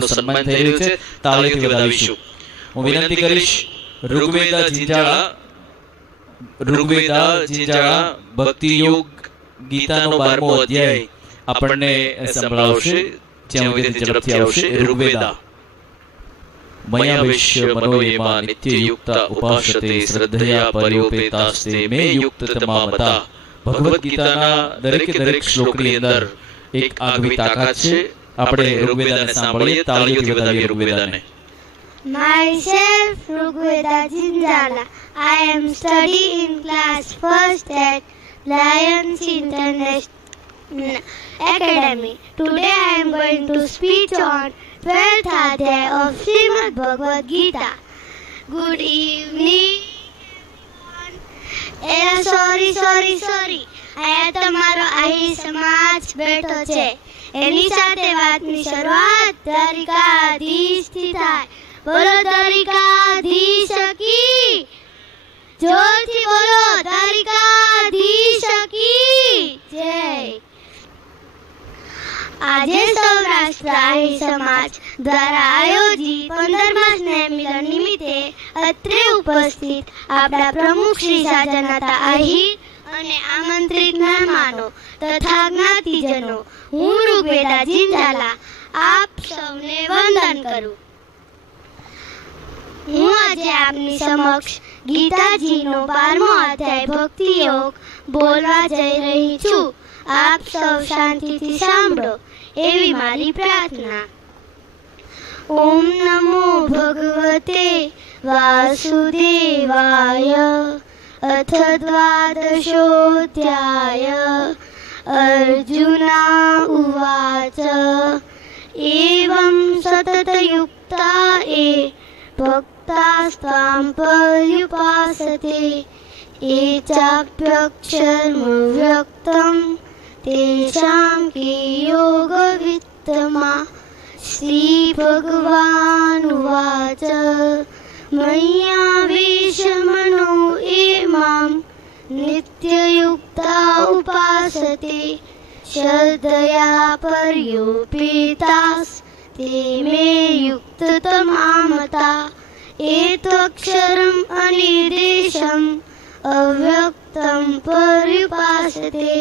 સન્માન થઈ રહ્યું છે, તાળીઓથી વધાવીશું. હું વિનંતી કરીશ ઋગ્વેદા ઝીંઝાળા ભક્તિ યોગ ગીતાનો 12મો અધ્યાય આપણને સંભળાવશે. જ્યાં વિધિથી ઝડપથી આવશે. ઋગ્વેદા મયાવેશ્ય મનોયેમા નિત્યયુક્તા ઉપાસતે શ્રદ્ધયા પર્યોપેતાસ્તે મે યુક્તતમા મતા. ભગવદ્ ગીતાના દરેક શ્લોકની અંદર એક આગવી તાકાત છે. આપણે ઋગ્વેદાને સાંભળીએ, તાળીઓથી વધાવીએ ઋગ્વેદાને. Myself, Rugveda Jindala. I am studying in class first at Lions International Academy. Today I am going to speak on 12th Adhyay of Srimad Bhagavad Gita. Good evening. Sorry. આયા તમારો આહી સમાજ બેઠો છે. એની સાથે વાતની શરૂઆત દ્વારિકાધીશથી થાય. બોલો દ્વારિકાધીશ કી, જોરથી બોલો દ્વારિકાધીશ કી જય. આજે સૌરાષ્ટ્ર આહી સમાજ દ્વારા આયોજિત 15મા સ્નેહ મિલન નિમિત્તે અત્રે ઉપસ્થિત આપણા પ્રમુખ શ્રી સાજનાતા આહિર અને આમંત્રિત મહેમાનો તથા જ્ઞાતિજનો, હું ઋગ્વેદા ઝીંઝાલા આપ સૌને વંદન કરું. હું આજે આપની સમક્ષ ગીતાજીનો 12મો અધ્યાય ભક્તિ યોગ બોલવા જઈ રહી છું. આપ સૌ શાંતિથી સાંભળો એવી મારી પ્રાર્થના. ઓમ નમો ભગવતે વાસુદેવાય. अथ द्वादशोऽध्याय. अर्जुना उवाच एवं सततयुक्ता ये भक्तास्त्वां पर्युपासते ये चाप्यक्षरमव्यक्तं तेषां के योगवित्तमा. श्रीभगवानुवाच मय्यावेशमनो ये मां नित्ययुक्ता उपासते श्रद्धया पर्योपेतास् ते मे युक्ततमा मता. एतक्षरम् अनिर्देशम् अव्यक्तं पर्युपासते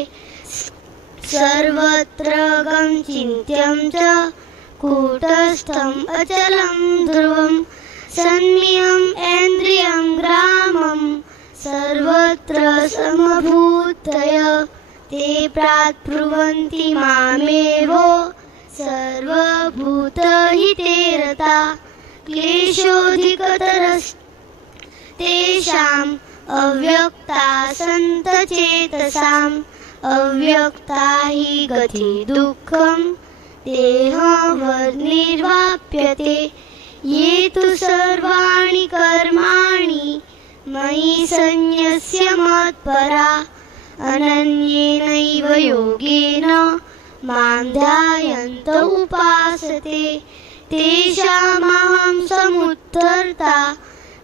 सर्वत्र गं चिन्त्यं च कूटस्थम् अचलं ध्रुवम्. सन्नियम् ऐन्द्रियं ग्रामं सर्वत्र समभूतय ते प्राप्नुवन्ति मामेवो सर्वभूतहिते रता. क्लेशोऽधिकतरस्तेषाम् अव्यक्ता सन्तचेतसाम्. अव्यक्ता हि गति दुःखं देहवद्निर्वाप्यते. ये तु सर्वाणि कर्माणि मयि सन्न्यस्य मत्परा अनन्येनैव योगेन मां ध्यायन्त उपासते तेषामहं समुद्धर्ता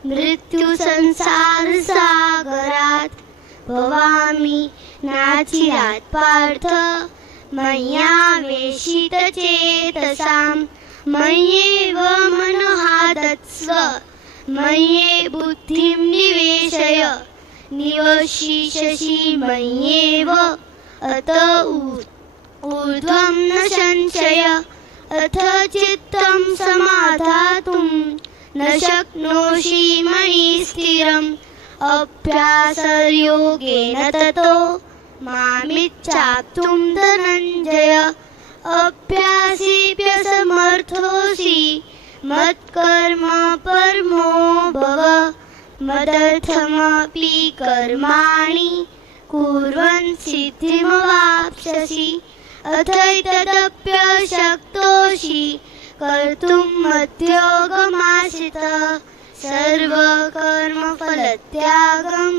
मृत्युसंसारसागरात् भवामि नाचिरात् पार्थ मय्यावेशितचेतसाम्. मय्येव मनोहादत्स्व मय्ये बुद्धिं निवेशय निवशिष्यसि मय्येव अत ऊर्ध्वं न संशय. अथ चित्तं समाधातुं न शक्नोषि मयि स्थिरम्. अभ्यासयोगेन ततो मामिच्छाप्तुं धनञ्जय. अभ्यासेऽप्यसमर्थोऽसि मत्कर्म परमो भव. मदर्थमपि कर्माणि कुर्वन् सिद्धिमवाप्स्यसि. अथैतदप्यशक्तोऽसि कर्तुं मद्योगमाश्रितः सर्वकर्मफलत्यागं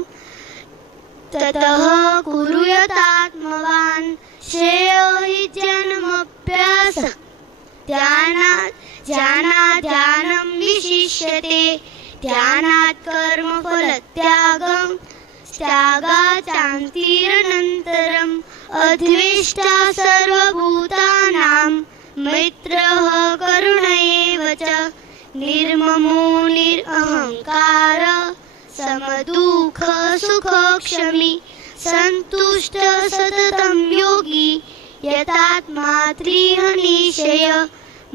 ततः कुरु यतात्मवान्. श्रेयो हि जन्मभ्यासः ध्यानं विशिष्यते. ध्यानात् कर्मफलत्यागं त्यागात् शान्तिरनन्तरम्. अद्वेष्टा सर्वभूतानां मैत्रः करुण एव च निर्ममो निरहङ्कार समदुःख सुखक्षमी सन्तुष्ट सततं योगी यतात्मा त्रिहनिशय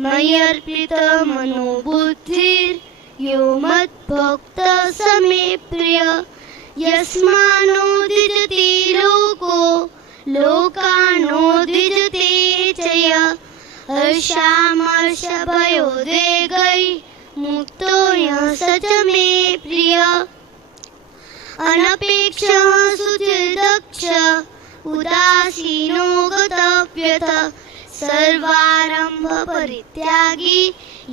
मय्यर्पित मनोबुद्धिर् यो मद्भक्त स मे प्रिय यस्मानो द्विजते लोको लोकानो द्विजते च य हर्षामर्षभयोद्वेगै मुक्तो यः स च मे प्रिय अनपेक्षः सुचिर्दक्ष उदासीनो गतव्यथ सर्वारंभ परित्यागी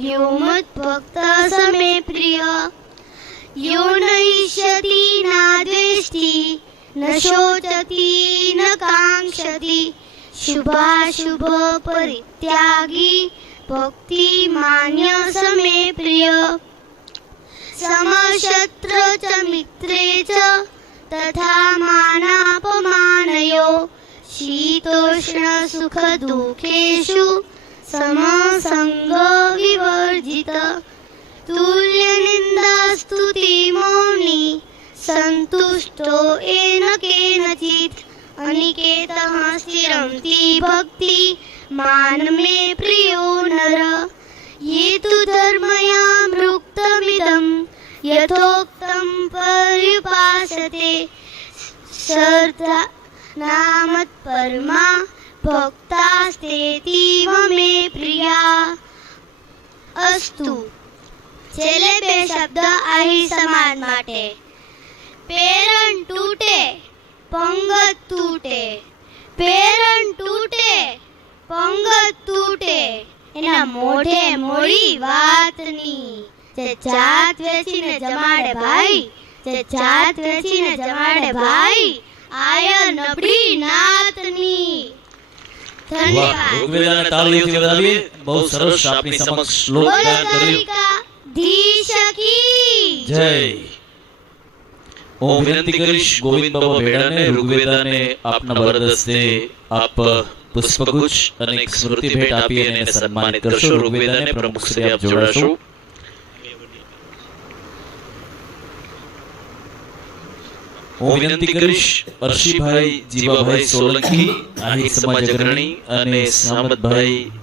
यो मद्भक्तः स मे प्रिय यो न इष्यति न द्वेष्टि न शोचति न काङ्क्षति शुभाशुभ परित्यागी भक्तिमान्य स मे प्रिय समशत्र च मित्रे च तथा मानापमानयो शीतोष्ण सुख दुःखेषु समसंग विवर्जित तुल्य निंदा स्तुति मौनी संतुष्टो येन केनचित् अनिकेतः स्थिरन्ति भक्ति मान मे प्रियो नर ये तु धर्मयामृक्तमिदं यथोक्तं पर्युपासते श्रद्धा नामत्परमा भक्तास्तेतीव मे प्रिया अस्तु છેલ્લે બે શબ્દ આહી સમાજ માટે પેરણ તૂટે પંગત તૂટે પેરણ તૂટે પંગત તૂટે એના મોઢે મોડી વાતની જે જાત વેચીને જમાડે ભાઈ જે જાત વેચીને જમાડે ભાઈ આય નબળી નાતની ધન્યવાદ ઋગ્વેદને તાળીઓથી વધાવીએ બહુ સરસ આપની સમક્ષ શ્લોક ગાન કર્યું ધીશ કી જય હું વિનંતી કરીશ ગોવિંદ બાબા ભેડાને ઋગ્વેદાને આપના વરદસ્તે આપ પુષ્પગુચ્છ અને એક સ્મૃતિ ભેટ આપી અને એને સન્માનિત કરશો ઋગ્વેદાને પ્રમુખ શ્રી આપ જોડાશો હું વિનંતી કરીશ અર્શીભાઈ જીવાભાઈ સોલંકી આહિર સમાજ અગ્રણી અને સામતભાઈ